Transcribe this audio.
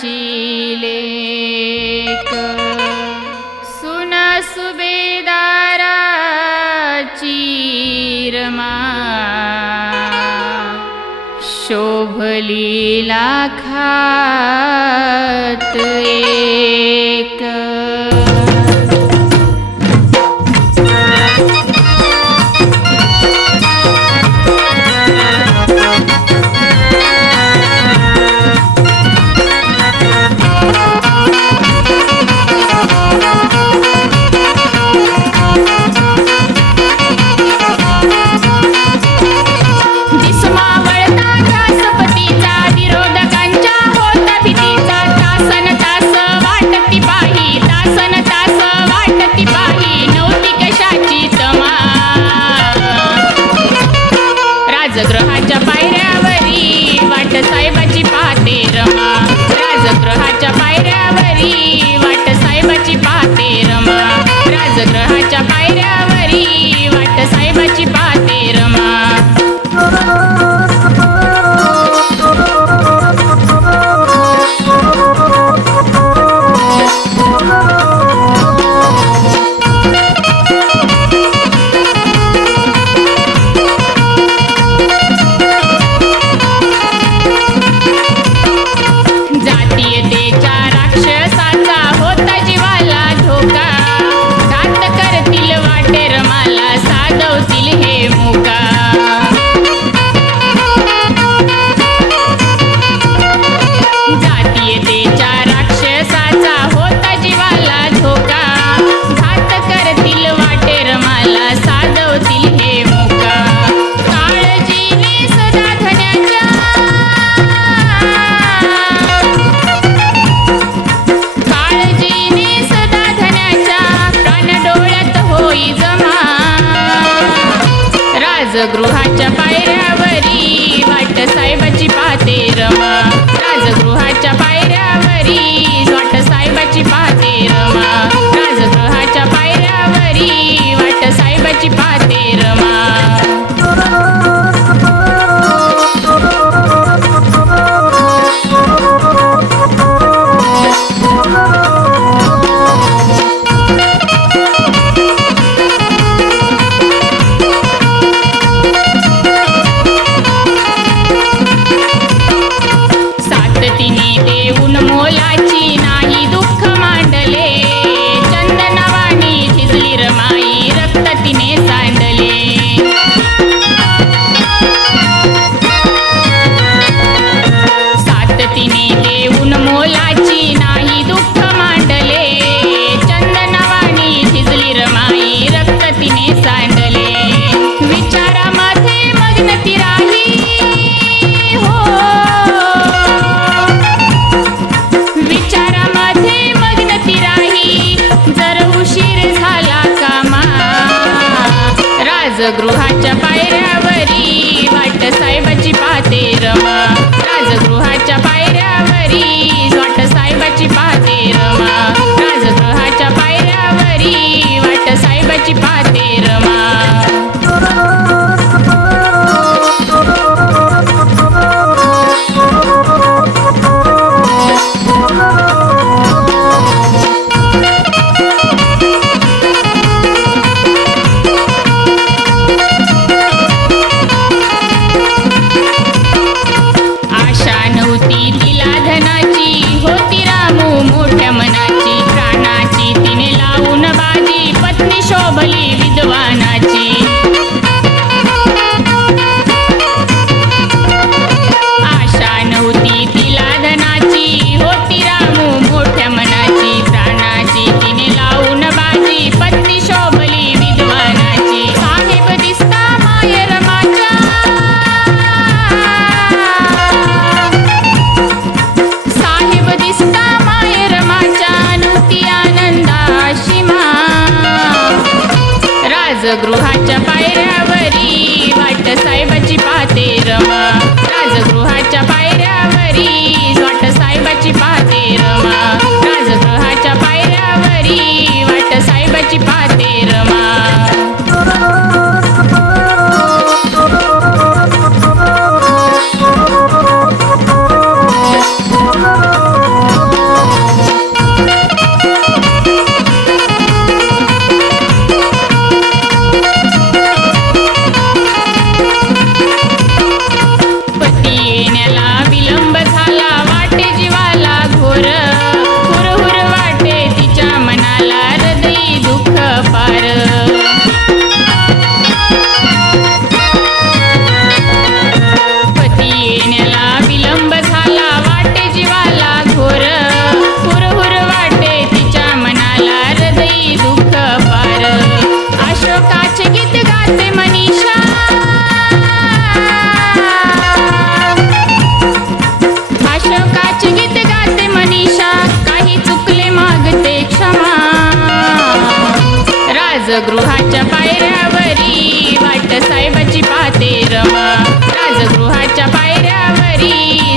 चील सुना सुबेदारा चीरमा। शोभ लीलाखु ए जगृहाच्या पायऱ्यावरी वाटत आहे Boca. राजगृहाच्या पायऱ्यावरी वाट साहेबाची पाहते रमा. राजगृहाच्या पायऱ्यावरी वाट साहेबाची पाहते रमा. राजगृहाच्या पायऱ्यावरी वाट साहेबाची पाहते गृहाच्या पायऱ्यावरी वाट साय मोठ्या मनात राजगृहाच्या राजगृहाच्या पायऱ्यावरी वाट साहेबाची पाहते रमा राजगृहाच्या पायऱ्यावरी